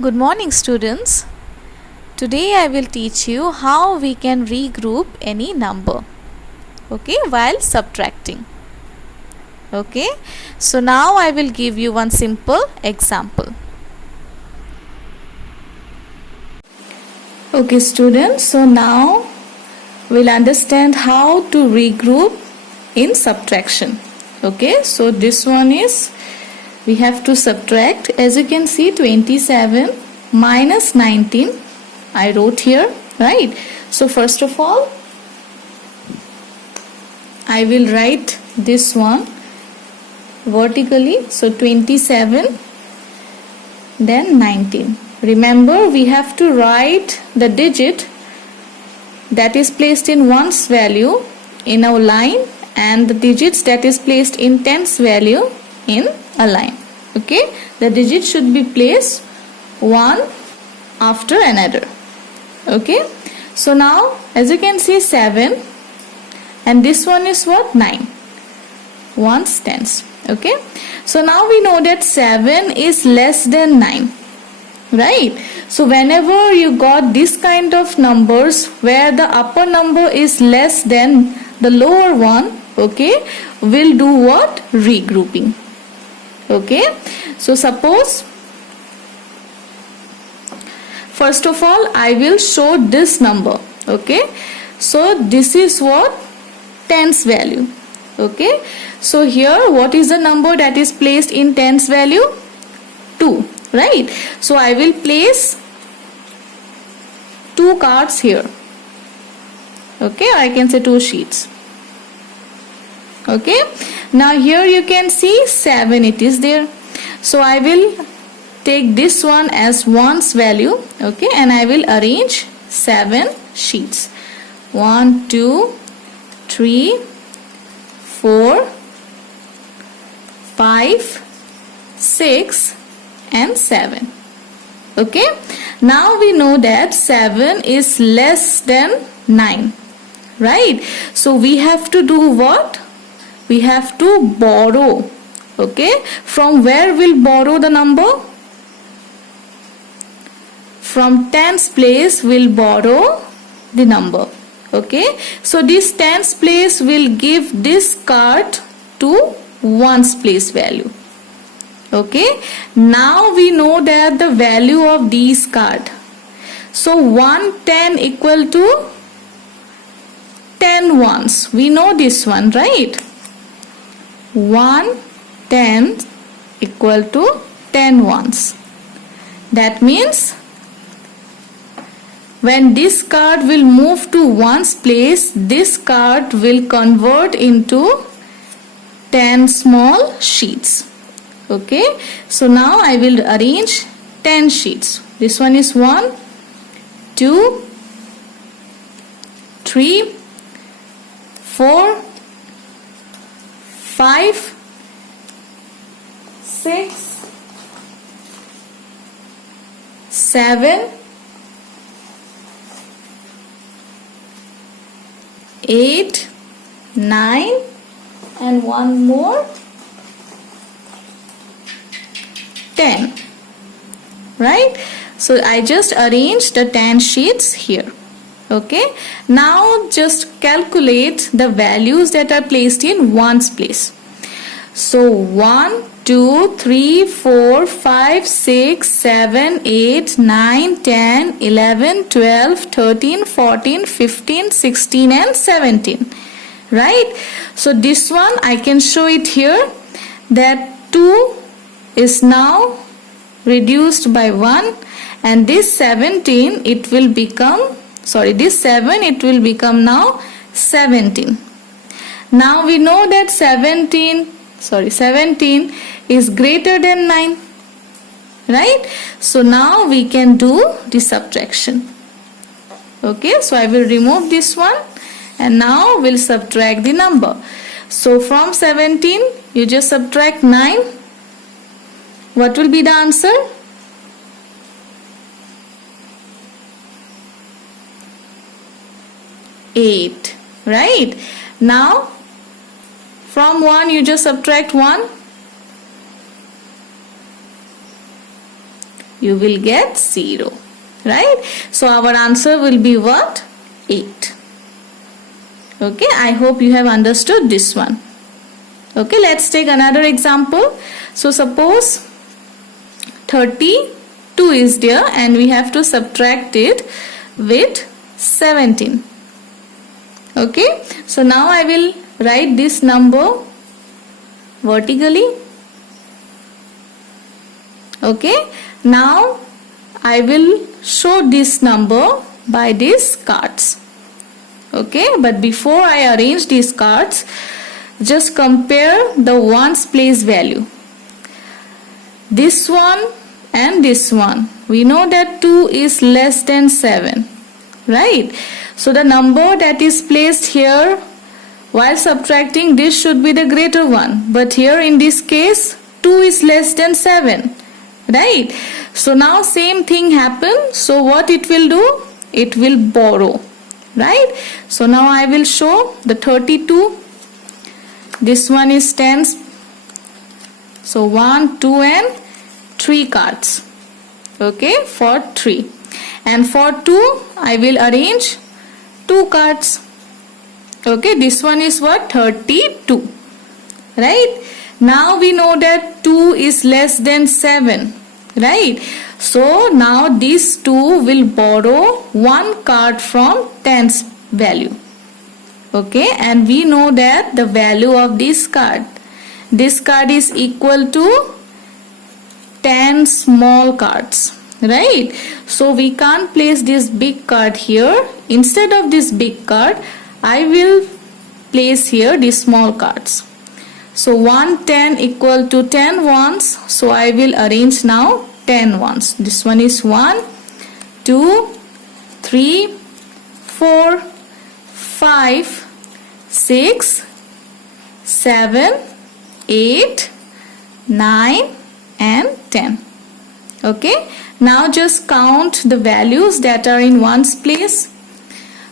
Good morning, students. Today I will teach you how we can regroup any number, while subtracting. So now I will give you one simple example. Students, so now we'll understand how to regroup in subtraction. So this one is, we have to subtract, as you can see, 27 minus 19 I wrote here, right? So first of all, I will write this one vertically, so 27 then 19. Remember, we have to write the digit that is placed in ones value in a line and the digits that is placed in tens value in a line. The digit should be placed one after another. So now, as you can see, 7 and this one is what? 9. Ones, tens. So now we know that 7 is less than 9, right? So whenever you got this kind of numbers where the upper number is less than the lower one, we'll do what? Regrouping. So suppose, first of all, I will show this number. So this is what? Tens value. So here, what is the number that is placed in tens value? 2, right? So I will place 2 cards here. Or I can say 2 sheets. Now here you can see 7, it is there. So I will take this one as ones value, and I will arrange 7 sheets. 1, 2, 3, 4, 5, 6 and 7. Now we know that 7 is less than 9, right? So we have to do what? We have to borrow. From where we'll borrow the number? From tens place we'll borrow the number. So this tens place will give this card to ones place value. Now we know that the value of these card. So 110 equal to 10 ones. We know this one, right? 110 equal to 10 ones. That means when this card will move to ones place, this card will convert into 10 small sheets. So now I will arrange 10 sheets. This one is 1, 2, 3, 4, 5, 6, 7, 8, 9 and one more 10, right? So I just arranged the 10 sheets here. Now just calculate the values that are placed in ones place. So 1, 2, 3, 4, 5, 6, 7, 8, 9, 10, 11, 12, 13, 14, 15, 16 and 17. Right? So this one I can show it here that 2 is now reduced by 1 and this 17 it will become, this 7 it will become now 17. Now we know that 17 is greater than 9, right? So now we can do the subtraction. So I will remove this one and now we'll subtract the number. So from 17 you just subtract 9. What will be the answer? 8, right? Now from 1 you just subtract 1. you will get 0. Right? So our answer will be what? 8. Okay, I hope you have understood this one. Okay, let's take another example. So suppose 32 is there and we have to subtract it with 17. Okay, so now I will write this number vertically. Okay, now I will show this number by these cards. Okay, but before I arrange these cards, just compare the ones place value. This one and this one. We know that 2 is less than 7. Right? So the number that is placed here while subtracting, this should be the greater one. But here in this case, 2 is less than 7. Right? So now same thing happen. So what it will do? It will borrow. Right? So now I will show the 32. This one is 10. So 1, 2 and 3 cards. Okay, for 3. And for 2, I will arrange 2 cards. Okay, this one is what? 32. Right? Now we know that 2 is less than 7. Right? So now these 2 will borrow 1 card from 10's value. Okay, and we know that the value of this card is equal to 10 small cards. Right? So we can't place this big card here. Instead of this big card, I will place here these small cards. So 1 10 equal to 10 ones. So I will arrange now 10 ones. This one is 1, 2, 3, 4, 5, 6, 7, 8, 9 and 10. Okay. Now just count the values that are in ones place.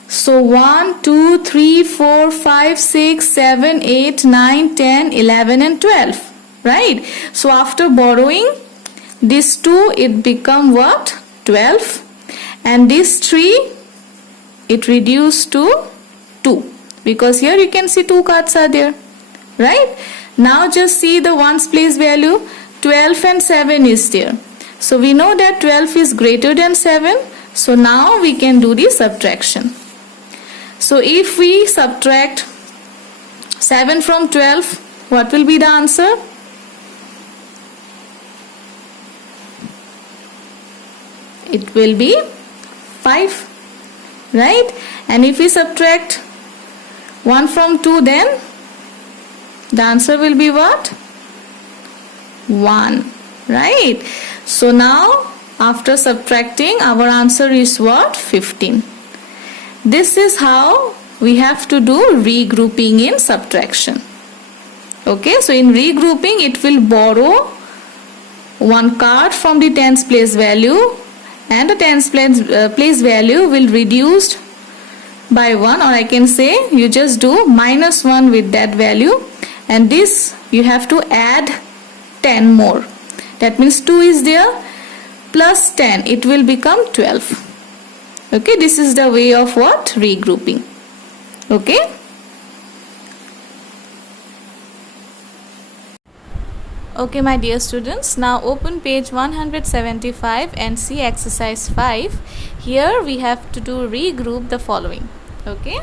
So 1, 2, 3, 4, 5, 6, 7, 8, 9, 10, 11 and 12. Right? So after borrowing this 2, it become what? 12. And this 3, it reduced to 2. Because here you can see 2 cards are there. Right? Now just see the ones place value. 12 and 7 is there. So we know that 12 is greater than 7. So now we can do the subtraction. So if we subtract 7 from 12, what will be the answer? It will be 5. Right? And if we subtract 1 from 2, then the answer will be what? 1. Right? So now after subtracting, our answer is what? 15. This is how we have to do regrouping in subtraction. Okay, so in regrouping, it will borrow 1 card from the tens place value and the tens place value will reduced by 1, or I can say you just do -1 with that value, and this you have to add 10 more. That means 2 is there plus 10, it will become 12. Okay, this is the way of what? Regrouping. Okay. Okay, my dear students, now open page 175 and see exercise 5. Here we have to do regroup the following. Okay.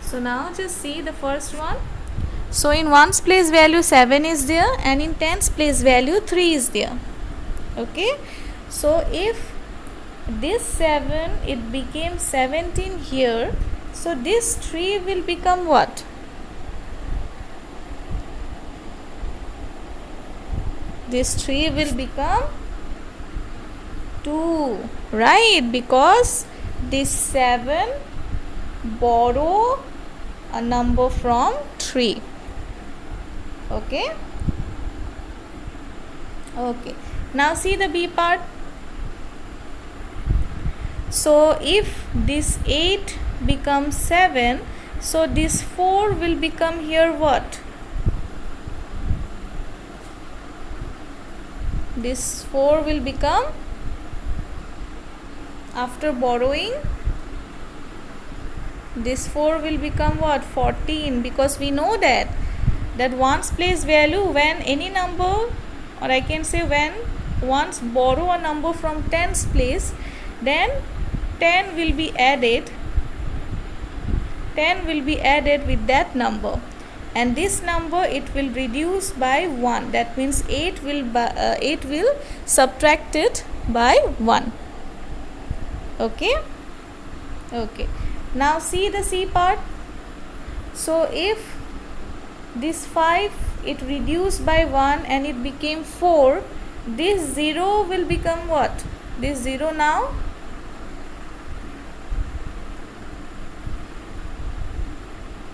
So now just see the first one. So in ones place value 7 is there and in tens place value 3 is there. Okay. So if this 7, it became 17 here. So this 3 will become what? This 3 will become 2, right? Because this 7 borrow a number from 3. Okay. Okay. Now see the B part. So if this 8 becomes 7, so this 4 will become here what? this 4 will become, after borrowing, this 4 will become what? 14, because we know that ones place value when any number, or I can say when once borrow a number from tens place, then 10 will be added with that number, and this number it will reduce by 1. That means 8 will subtracted by 1. Okay. Now see the C part. So if this 5 it reduced by 1 and it became 4, this 0 will become what? This 0 now,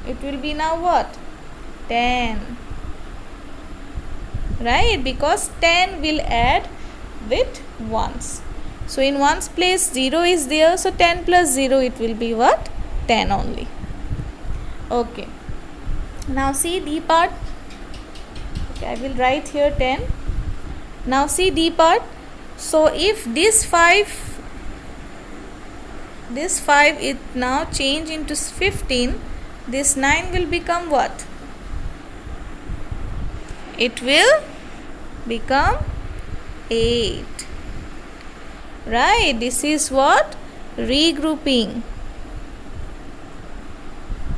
it will be now what? 10, right? Because 10 will add with ones. So in ones place 0 is there, so 10 plus 0 it will be what? 10 only. Okay. Now see D part. Okay, I will write here 10. Now see D part. So if this 5 it now change into 15, this 9 will become what? It will become 8. Right, this is what? Regrouping.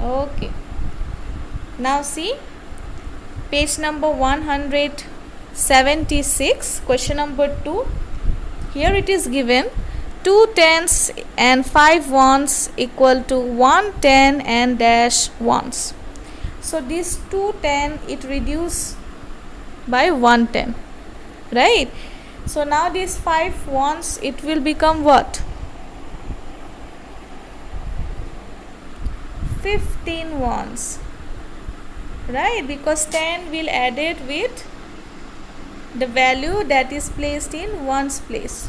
Okay. Now see page number 176, question number 2. Here it is given 2 tens and 5 ones equal to 1 10 and dash ones. So this 2 10 it reduce by 1 10, right? So now this 5 ones it will become what? 15 ones, right? Because 10 will added with the value that is placed in ones place,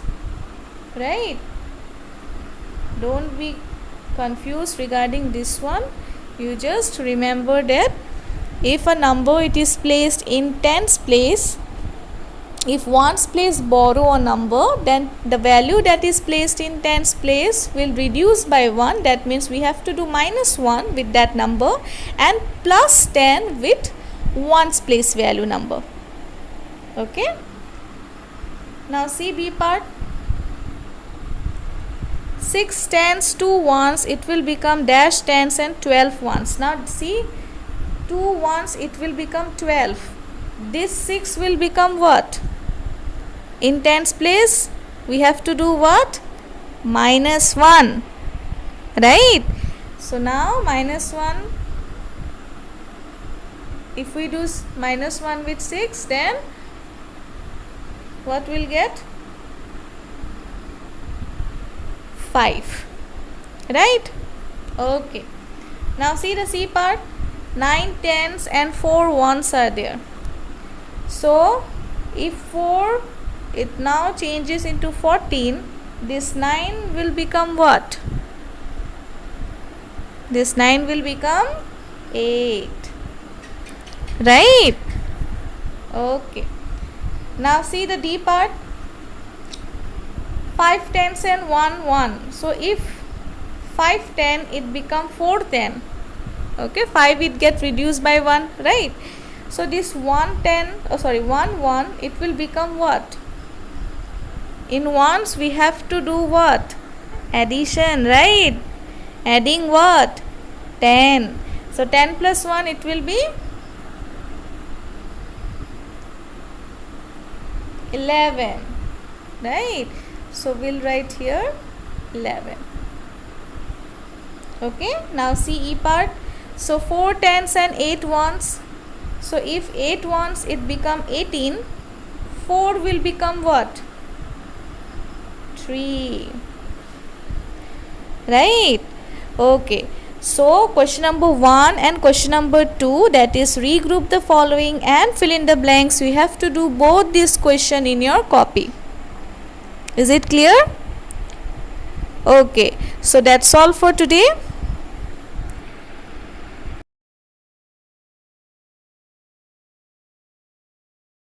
right? Don't be confused regarding this one. You just remember that if a number it is placed in tens place, if ones place borrow a number, then the value that is placed in tens place will reduce by 1. That means we have to do minus 1 with that number and plus 10 with ones place value number. Okay. Now see B part. 6 tens, 2 ones, it will become dash tens and 12 ones. Now see, 2 ones it will become 12. This 6 will become what? In tens place we have to do what? Minus 1, right? So now minus 1, if we do minus 1 with 6, then what will get? 5, right? Okay. Now see the C part. 9 tens and 4 ones are there. So if 4 it now changes into 14, this 9 will become what? This 9 will become 8, right? Okay. Now see the D part. 5 tens and 1 1. So if 5 10 it become 4 10. Okay, 5 it get reduced by 1, right? So this 1 1 it will become what? In ones we have to do what? Addition, right? Adding what? 10. So 10 plus 1 it will be 11, right? So we'll write here 11. Okay. Now see E part. So 4 tens and 8 ones. So if 8 ones it become 18, 4 will become what? 3, right? Okay. So question number 1 and question number 2, that is regroup the following and fill in the blanks. We have to do both this question in your copy. Is it clear? Okay. So that's all for today.